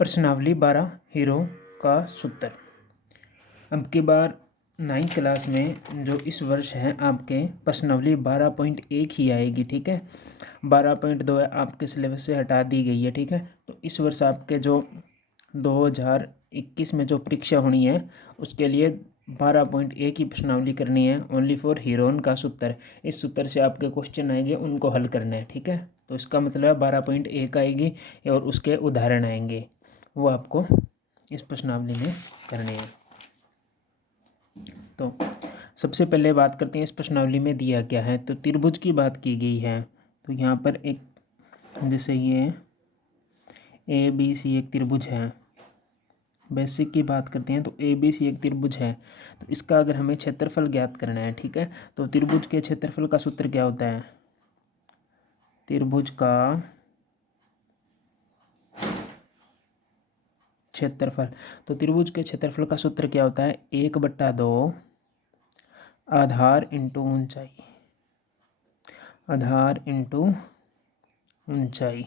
प्रश्नावली 12 हीरो का सूत्र। अब की बार 9th क्लास में जो इस वर्ष है आपके प्रश्नावली 12.1 ही आएगी, ठीक है। 12.2 आपके सिलेबस से हटा दी गई है, ठीक है। तो इस वर्ष आपके जो 2021 में जो परीक्षा होनी है उसके लिए 12.1 की प्रश्नावली करनी है, ओनली फॉर हीरोन का सूत्र। इस सूत्र से आपके क्वेश्चन आएंगे, उनको हल करना है, ठीक है। तो इसका मतलब है 12.1 आएगी और उसके उदाहरण आएंगे, वो आपको इस प्रश्नावली में करने हैं। तो सबसे पहले बात करते हैं इस प्रश्नावली में दिया क्या है। तो त्रिभुज की बात की गई है। तो यहाँ पर एक जैसे ये ABC एक त्रिभुज है, बेसिक की बात करते हैं तो ABC एक त्रिभुज है। तो इसका अगर हमें क्षेत्रफल ज्ञात करना है, ठीक है। तो त्रिभुज के क्षेत्रफल का सूत्र क्या होता है? त्रिभुज का क्षेत्रफल, तो त्रिभुज के क्षेत्रफल का सूत्र क्या होता है? 1/2 आधार इंटू ऊंचाई, आधार इंटू ऊंचाई,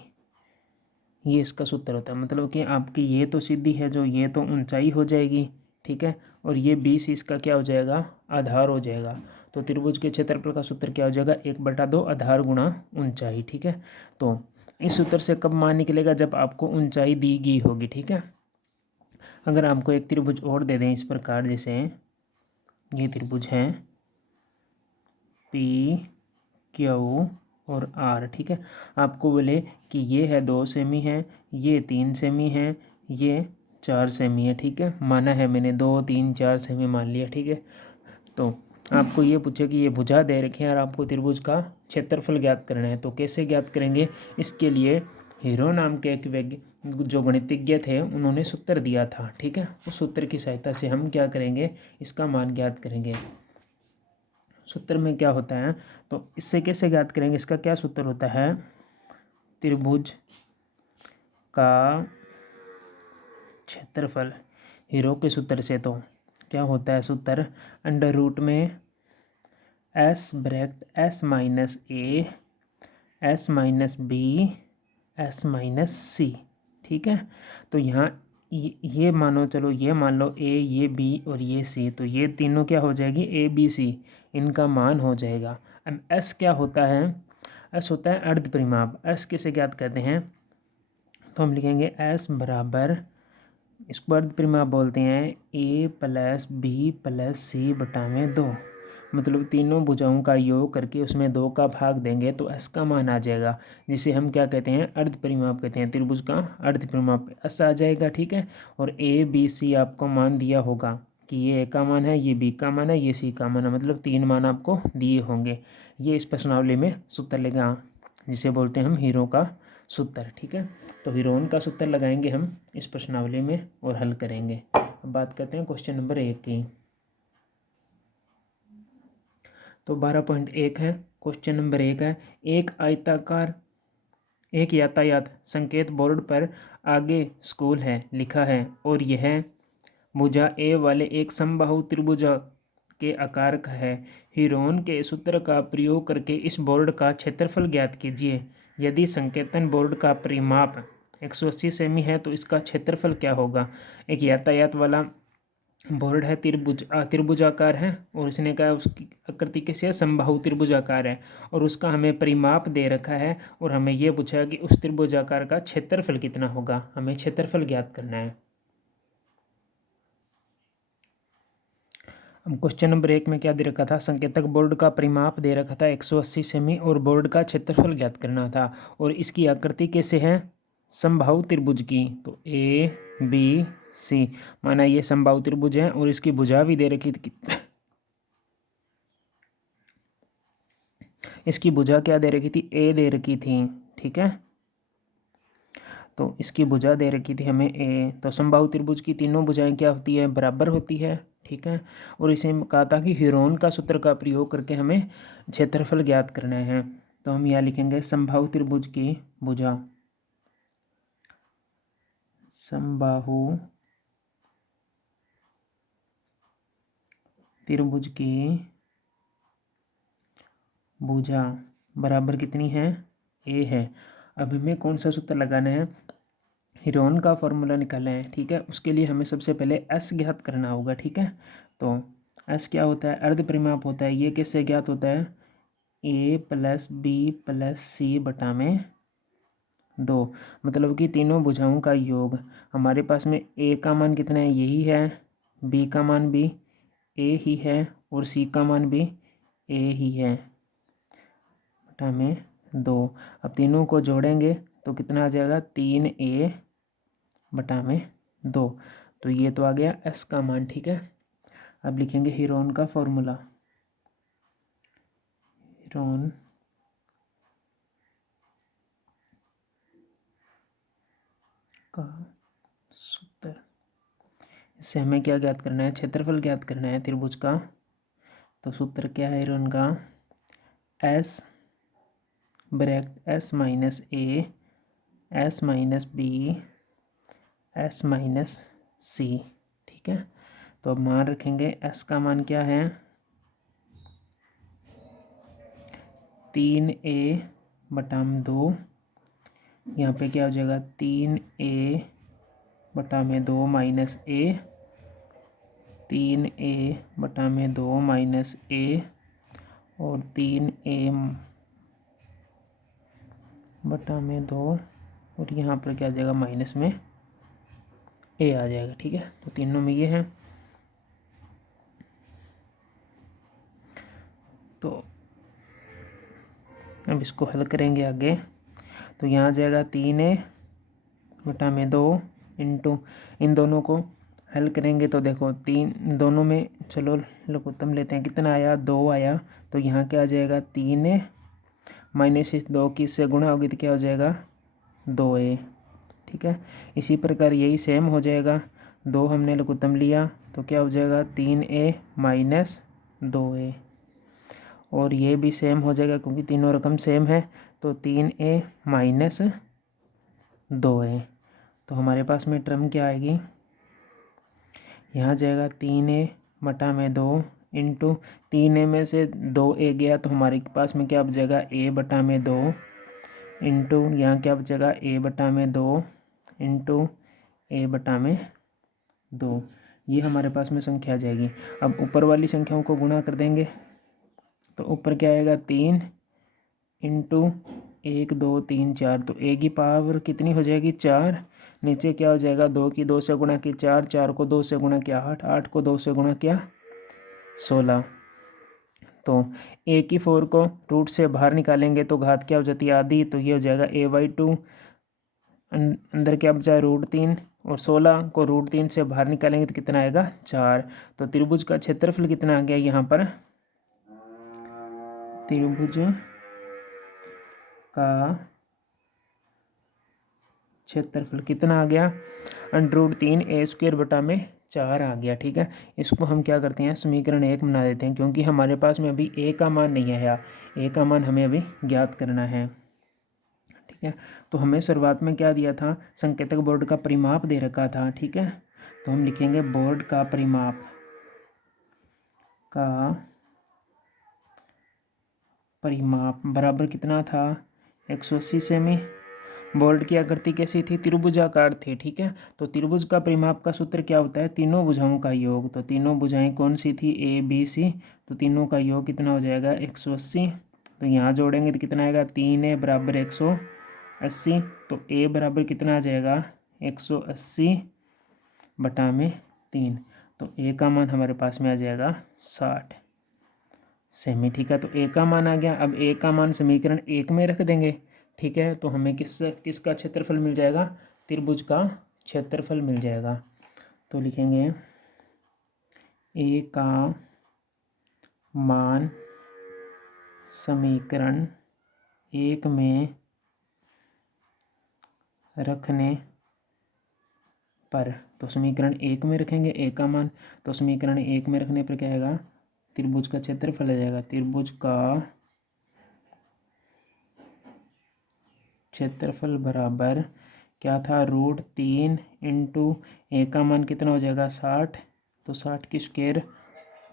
ये इसका सूत्र होता है। मतलब कि आपकी ये तो सीधी है, जो ये तो ऊंचाई हो जाएगी, ठीक है, और ये 20 इसका क्या हो जाएगा? आधार हो जाएगा। तो त्रिभुज के क्षेत्रफल का सूत्र क्या हो जाएगा? 1/2 आधार गुणा ऊंचाई, ठीक है। तो इस सूत्र से कब मान निकलेगा? जब आपको ऊंचाई दी गई होगी, ठीक है। अगर आपको एक त्रिभुज और दे दें इस प्रकार, जैसे ये त्रिभुज है PQ और R, ठीक है। आपको बोले कि ये है 2 सेमी है, ये 3 सेमी है, ये 4 सेमी है, ठीक है। माना है मैंने 2 3 4 सेमी मान लिया, ठीक है। तो आपको ये पूछे कि ये भुजा दे रखे हैं और आपको त्रिभुज का क्षेत्रफल ज्ञात करना है। तो कैसे ज्ञात करेंगे? इसके लिए हीरो नाम के एक जो गणितज्ञ थे उन्होंने सूत्र दिया था, ठीक है। उस सूत्र की सहायता से हम क्या करेंगे? इसका मान ज्ञात करेंगे। सूत्र में क्या होता है, तो इससे कैसे ज्ञात करेंगे? इसका क्या सूत्र होता है? त्रिभुज का क्षेत्रफल हीरो के सूत्र से तो क्या होता है सूत्र? अंडर रूट में S bracket S minus A S minus B S minus C, ठीक है। तो यहाँ ये मानो, चलो ये मान लो A, ये B और ये C, तो ये तीनों क्या हो जाएगी? ABC, इनका मान हो जाएगा। अब S क्या होता है? S होता है अर्ध परिमाप। S किसे ज्ञात करते हैं? तो हम लिखेंगे S बराबर, इसको अर्ध परिमाप बोलते हैं, A plus B plus C बटा में 2। मतलब तीनों भुजाओं का योग करके उसमें 2 का भाग देंगे तो S का मान आ जाएगा, जिसे हम क्या कहते हैं? अर्ध परिमाप कहते हैं। त्रिभुज का अर्ध परिमाप S आ जाएगा, ठीक है। और ABC आपको मान दिया होगा कि ये A का मान है, ये B का मान है, ये C का मान है, मतलब 3 मान आपको दिए होंगे। ये इस प्रश्नावली में सूत्र लेगा, जिसे बोलते हैं हम हीरो का सूत्र, ठीक है। तो हीरोन का सूत्र लगाएंगे हम इस प्रश्नावली में और हल करेंगे। अब बात करते हैं क्वेश्चन नंबर 1 की। तो 12.1 है, क्वेश्चन नंबर 1 है। एक यातायात संकेत बोर्ड पर आगे स्कूल है लिखा है और यह भुजा ए वाले एक समबाहु त्रिभुज के आकार का है। हीरोन के सूत्र का प्रयोग करके इस बोर्ड का क्षेत्रफल ज्ञात कीजिए। यदि संकेतन बोर्ड का परिमाप 180 सेमी है तो इसका क्षेत्रफल क्या होगा? एक यातायात वाला बोर्ड है, त्रिभुजाकार है, और इसने कहा उसकी आकृति कैसी है? समबाहु त्रिभुजाकार है, और उसका हमें परिमाप दे रखा है और हमें यह पूछा कि उस त्रिभुजाकार का क्षेत्रफल कितना होगा। हमें क्षेत्रफल ज्ञात करना है। अब क्वेश्चन नंबर 1 में क्या दे रखा था? संकेतक बोर्ड का परिमाप दे रखा था 180 सेमी और बोर्ड का क्षेत्रफल ज्ञात करना था। और इसकी आकृति कैसे है? समबाहु त्रिभुज की। तो ABC, माना ये समबाहु त्रिभुज है और इसकी भुजा भी दे रखी थी। इसकी भुजा क्या दे रखी थी? A दे रखी थी, ठीक है। तो इसकी भुजा दे रखी थी हमें A। तो समबाहु त्रिभुज की तीनों भुजाएं क्या होती है? बराबर होती है, ठीक है। और इसे कहा था कि हीरोन का सूत्र का प्रयोग करके हमें क्षेत्रफल ज्ञात करना है। तो हम यहाँ लिखेंगे समबाहु त्रिभुज की भुजा, समबाहु त्रिभुज की भुजा बराबर कितनी है? A है। अब हमें कौन सा सूत्र लगाना है? हीरोन का फॉर्मूला निकालना है, ठीक है। उसके लिए हमें सबसे पहले एस ज्ञात करना होगा, ठीक है। तो एस क्या होता है, अर्ध परिमाप होता है। ये कैसे ज्ञात होता है, ए प्लस बी प्लस सी बटा में 2, मतलब कि तीनों भुजाओं का योग। हमारे पास में ए का मान कितना है, यही है, बी का मान भी ए ही है और सी का मान भी ए ही है, बटा में 2। अब तीनों को जोड़ेंगे तो कितना आ जाएगा, 3a बटा में 2। तो ये तो आ गया एस का मान, ठीक है। अब लिखेंगे हीरोन का फॉर्मूला। हीरोन का सूत्र, इससे हमें क्या ज्ञात करना है, क्षेत्रफल ज्ञात करना है त्रिभुज का। तो सूत्र क्या है हीरोन का, S bracket S minus A S minus B S minus C, ठीक है। तो अब मान रखेंगे एस का मान क्या है, 3a बटा में 2। यहाँ पे क्या हो जाएगा, 3a बटा में 2 माइनस a, 3a बटा में 2 माइनस a और 3a बटा में 2 और यहाँ पर क्या आ जाएगा, माइनस में a आ जाएगा, ठीक है। तो तीनों में ये है। तो अब इसको हल करेंगे आगे। तो यहाँ आ जाएगा 3a बटा में 2 इंटू, इन दोनों को हल करेंगे तो देखो तीन दोनों में, चलो लघुत्तम लेते हैं, कितना आया, 2 आया। तो यहाँ क्या आ जाएगा, 3a माइनस इस 2 की इससे गुणा होगी तो क्या हो जाएगा, 2a, ठीक है। इसी प्रकार यही सेम हो जाएगा, 2 हमने लघुत्तम लिया तो क्या हो जाएगा, 3a माइनस 2a, और ये भी सेम हो जाएगा क्योंकि तीनों रकम सेम है। तो 3a माइनस 2a, तो हमारे पास में टर्म क्या आएगी, यहाँ जाएगा 3a बटा में 2 इंटू 3a में से 2a गया तो हमारे पास में क्या बचेगा, a बटा में 2 इंटू यहाँ क्या बचेगा, a बटा में 2 इंटू a बटा में 2। ये हमारे पास में संख्या आ जाएगी। अब ऊपर वाली संख्याओं को गुणा कर देंगे तो ऊपर क्या आएगा, 3 इंटू 1 2 3 4, तो a की पावर कितनी हो जाएगी, 4। नीचे क्या हो जाएगा, 2 की 2 से गुणा की 4, 4 को 2 से गुणा किया 8, 8 को 2 से गुणा किया 16। तो a की 4 को रूट से बाहर निकालेंगे तो घात क्या हो जाती है, आधी। तो ये हो जाएगा a/2, अंदर क्या बचा है, √3, और 16 को √3 से बाहर निकालेंगे तो कितना आएगा, 4। तो त्रिभुज का क्षेत्रफल कितना आ गया, यहाँ पर त्रिभुज का क्षेत्रफल कितना आ गया, √3a² बटा में 4 आ गया, ठीक है। इसको हम क्या करते हैं, समीकरण 1 बना देते हैं क्योंकि हमारे पास में अभी a का मान नहीं आया, a का मान हमें अभी ज्ञात करना है, ठीक है। तो हमें शुरुआत में क्या दिया था, संकेतक बोर्ड का परिमाप दे रखा था, ठीक है। तो हम लिखेंगे बोर्ड का परिमाप बराबर कितना था, 180 सेमी। बोर्ड की आकृति कैसी थी, त्रिभुजाकार थी, ठीक है। तो त्रिभुज का परिमाप का सूत्र क्या होता है, तीनों भुजाओं का योग। तो तीनों भुजाएं कौन सी थी, ए बी सी, तो तीनों का योग कितना हो जाएगा, 180। तो यहाँ जोड़ेंगे तो कितना आएगा, 3a बराबर 180। तो a बराबर कितना आ जाएगा, 180 बटा में 3। तो a का मान हमारे पास में आ जाएगा 60 सेमी, ठीक है। तो a का मान आ गया। अब a का मान समीकरण 1 में रख देंगे, ठीक है। तो हमें किसका क्षेत्रफल मिल जाएगा, त्रिभुज का क्षेत्रफल मिल जाएगा। तो लिखेंगे a का मान समीकरण 1 में रखने पर, तो समीकरण 1 में रखेंगे a का मान, तो समीकरण 1 में रखने पर क्या आएगा, त्रिभुज का क्षेत्रफल आ जाएगा। त्रिभुज का क्षेत्रफल बराबर क्या था, √3 इंटू a का मान कितना हो जाएगा, 60। तो 60 की स्क्वायर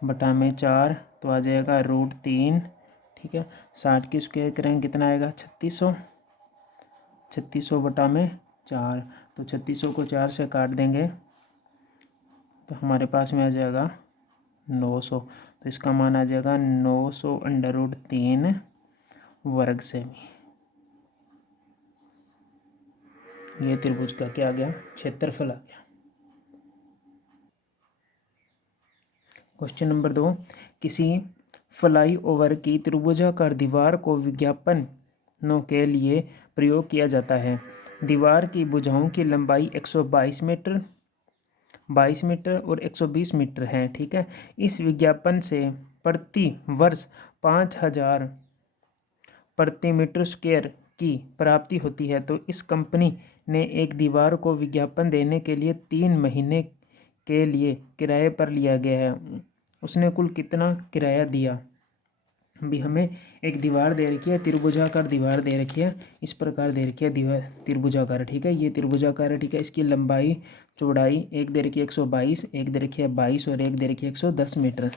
बटा में 4, तो आ जाएगा √3, ठीक है। 60 की स्क्वायर करेंगे कितना आएगा, 3600 बटा में 4। तो 3600 को 4 से काट देंगे तो हमारे पास में आ जाएगा 900। तो इसका मान आ जाएगा 900√3 वर्ग सेमी। ये त्रिभुज का क्या आ गया, क्षेत्रफल आ गया। क्वेश्चन नंबर 2, किसी फ्लाईओवर की त्रिभुजाकार दीवार को विज्ञापनों के लिए प्रयोग किया जाता है। दीवार की भुजाओं की लंबाई 122 मीटर, 22 मीटर और 120 मीटर है। ठीक है, इस विज्ञापन से प्रति वर्ष 5000 प्रति मीटर स्क्वायर की प्राप्ति होती है। तो इस कंपनी ने एक दीवार को विज्ञापन देने के लिए 3 महीने के लिए किराए पर लिया गया है। उसने कुल कितना किराया दिया। भी हमें एक दीवार दे रखी है, त्रिभुजाकार दीवार दे रखी है, इस प्रकार दे रखी है दीवार त्रिभुजाकार। ठीक है, ये त्रिभुजाकार है। ठीक है, इसकी लंबाई चौड़ाई एक दे रखी है 122, एक दे रखी है 22 और एक दे रखी है 110 मीटर।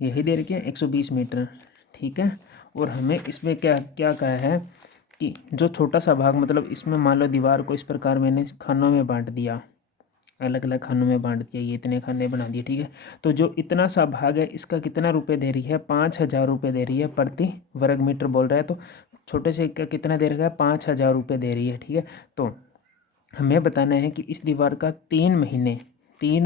यही दे रखी है 120 मीटर। ठीक है, और हमें इसमें क्या क्या कहा है कि जो छोटा सा भाग, मतलब इसमें मान लो दीवार को इस प्रकार मैंने खानों में बांट दिया, अलग अलग खानों में बांट दिया, ये इतने खाने बना दिए। ठीक है, तो जो इतना सा भाग है इसका कितना रुपए दे रही है, 5000 रुपये दे रही है प्रति वर्ग मीटर बोल रहा है। तो छोटे से का कितना दे रखा है, 5000 रुपये दे रही है। ठीक है, तो हमें बताना है कि इस दीवार का 3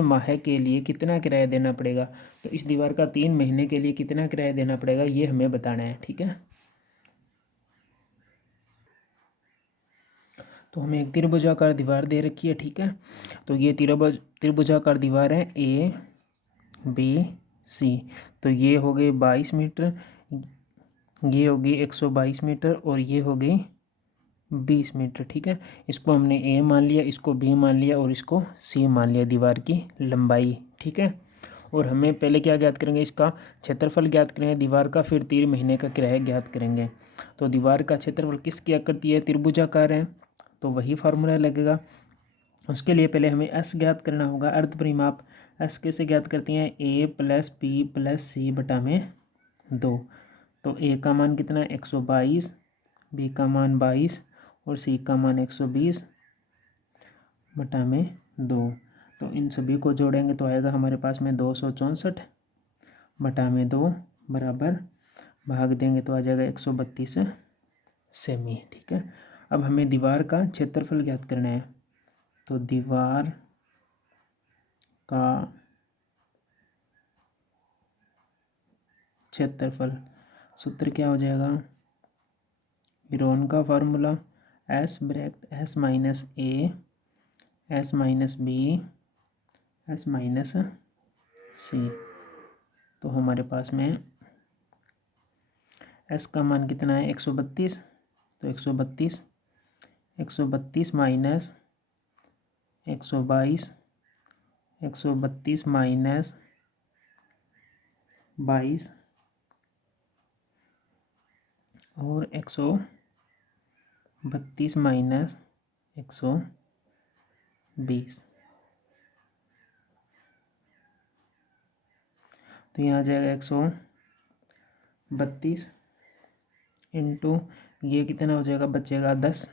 माह के लिए कितना किराया देना पड़ेगा। तो इस दीवार का 3 महीने के लिए कितना किराया देना पड़ेगा, ये हमें बताना है। ठीक है, तो हमें एक त्रिभुजाकार दीवार दे रखी है। ठीक है, तो ये त्रिभुजाकार दीवार है ABC। तो ये हो गई 22 मीटर, ये हो गई 122 मीटर और ये हो गई 20 मीटर। ठीक है, इसको हमने A मान लिया, इसको B मान लिया और इसको C मान लिया, दीवार की लंबाई। ठीक है, और हमें पहले क्या ज्ञात करेंगे, इसका क्षेत्रफल ज्ञात करेंगे दीवार का, फिर 3 महीने का किराया ज्ञात करेंगे। तो दीवार का क्षेत्रफल किस क्या करती है, त्रिभुजाकार है, तो वही फार्मूला लगेगा। उसके लिए पहले हमें S ज्ञात करना होगा, अर्ध परिमाप। S कैसे ज्ञात करती हैं, A + B + C बटा में 2। तो A का मान कितना है 122, B का मान 22 और C का मान 120 बटा में 2। तो इन सभी को जोड़ेंगे तो आएगा हमारे पास में 264 बटा में 2 बराबर, भाग देंगे तो आ जाएगा 132 सेमी। ठीक है, अब हमें दीवार का क्षेत्रफल ज्ञात करना है। तो दीवार का क्षेत्रफल सूत्र क्या हो जाएगा, हीरोन का formula S = S - A S - B S - C। तो हमारे पास में S का मान कितना है 132। तो 132 माइनस 122, 132 माइनस 22 और 132 माइनस 120। तो यहाँ आ जाएगा 132 इंटू ये कितना हो जाएगा, बचेगा 10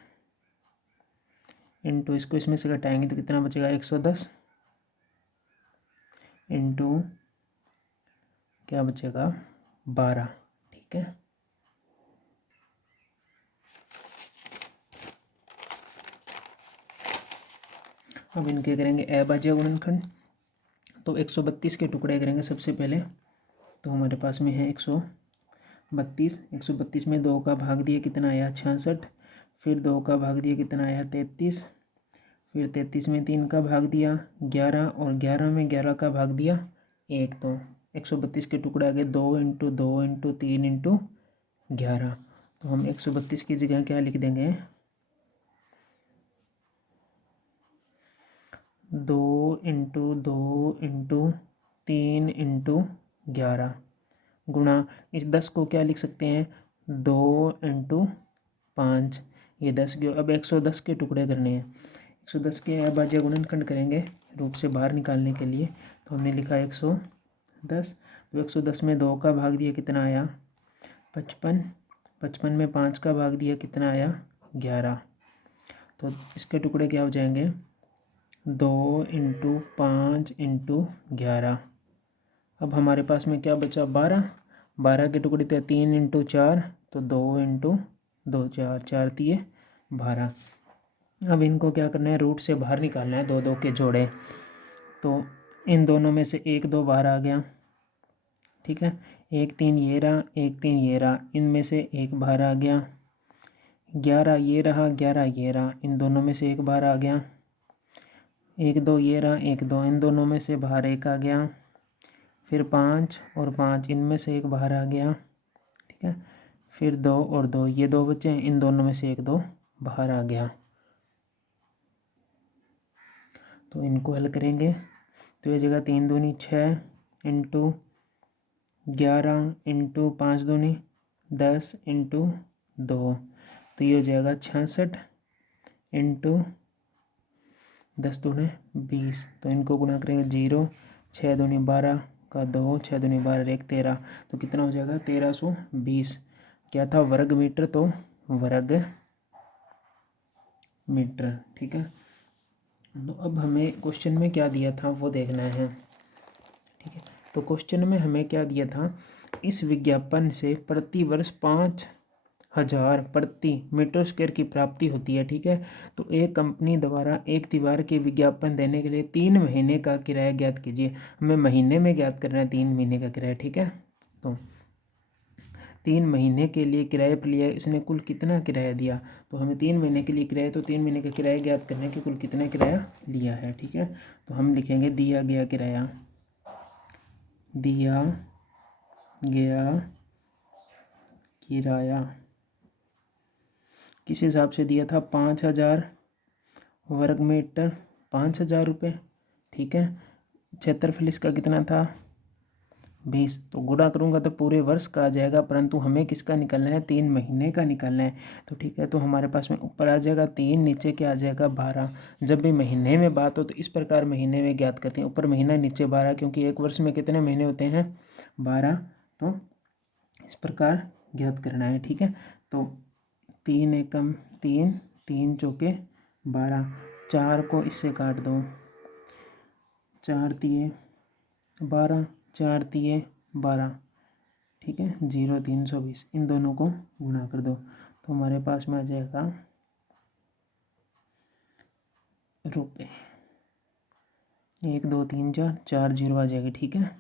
इंटू इसको इसमें से घटाएंगे तो कितना बचेगा 110 इंटू क्या बचेगा 12। ठीक है, अब इनके करेंगे अभाज्य गुणनखंड। तो 132 के टुकड़े करेंगे सबसे पहले। तो हमारे पास में है 132, 132 में 2 का भाग दिया कितना आया 66, फिर 2 का भाग दिया कितना आया 33, फिर 33 में 3 का भाग दिया 11 और 11 में 11 का भाग दिया 1। तो 132 के टुकड़े आ गए 2 × 2 × 3 × 11। तो हम 132 की जगह क्या लिख देंगे, 2 × 2 × 3 × 11 गुणा इस 10 को क्या लिख सकते हैं 2 × 5, ये 10 के। अब 110 के टुकड़े करने हैं, 110 के अभाज्य गुणनखंड करेंगे रूप से बाहर निकालने के लिए। तो हमने लिखा 110। तो 110 में 2 का भाग दिया कितना आया 55, 55 में 5 का भाग दिया कितना आया 11। तो इसके टुकड़े क्या हो जाएंगे 2 इंटू 5 इंटू 11। अब हमारे पास में क्या बचा 12। 12 के टुकड़े थे 3 इंटू 4 तो 2 इंटू 2 4 4 दिए 12। अब इनको क्या करना है रूट से बाहर निकालना है, दो दो के जोड़े। तो इन दोनों में से 1 2 बाहर आ गया, ठीक है। 1 3 ये रहा, 1 3 ये रहा, इनमें से एक बाहर आ गया। 11 ये रहा, 11 ये रहा, इन दोनों में से एक बाहर आ गया। 1 2 ये रहा, 1 2, इन दोनों में से बाहर एक आ गया। फिर 5 और 5, इनमें से एक बाहर आ गया, ठीक है। फिर 2 और 2, ये दो बचे, इन दोनों में से एक 2 बाहर आ गया। तो इनको हल करेंगे तो ये जगह 3 दूनी 6 इंटू 11 इंटू 5 दूनी 10 इंटू 2, तो ये हो जाएगा 66 इंटू 10 दूने 20। तो इनको गुणा करेंगे 0 6 दूनी 12 का 2 6 दूनी 12 1 13, तो कितना हो जाएगा 1320। क्या था वर्ग मीटर, तो वर्ग मीटर, ठीक है। तो अब हमें क्वेश्चन में क्या दिया था वो देखना है, ठीक है। तो क्वेश्चन में हमें क्या दिया था, इस विज्ञापन से प्रति वर्ष 5000 प्रति मीटर स्क्वायर की प्राप्ति होती है, ठीक है। तो एक कंपनी द्वारा एक दीवार के विज्ञापन देने के लिए 3 महीने का किराया ज्ञात कीजिए। हमें महीने में ज्ञात करना है 3 महीने का किराया, ठीक है। तो 3 महीने के लिए किराए पर लिया, इसने कुल कितना किराया दिया, तो हमें 3 महीने के लिए किराया, तो 3 महीने का किराया ज्ञात करना है कि कुल कितना किराया लिया है, ठीक है। तो हम लिखेंगे दिया गया किराया, दिया गया किराया किस हिसाब से दिया था 5000 वर्ग मीटर 5000 रुपये, ठीक है। क्षेत्रफल इसका कितना था 20, तो गुणा करूँगा तो पूरे वर्ष का आ जाएगा, परंतु हमें किसका निकालना है 3 महीने का निकालना है। तो ठीक है, तो हमारे पास में ऊपर आ जाएगा 3, नीचे क्या आ जाएगा 12। जब भी महीने में बात हो तो इस प्रकार महीने में ज्ञात करते हैं, ऊपर महीना नीचे 12, क्योंकि एक वर्ष में कितने महीने होते हैं 12, तो इस प्रकार ज्ञात करना है, ठीक है। तो 3 एकम 3 3 चौके 12, 4 को इससे काट दो, 4 तिये 12 4 तिये 12, ठीक है। 0 320, इन दोनों को गुणा कर दो तो हमारे पास में आ जाएगा रुपये 1 2 3 4 4 0 आ जाएगी, ठीक है।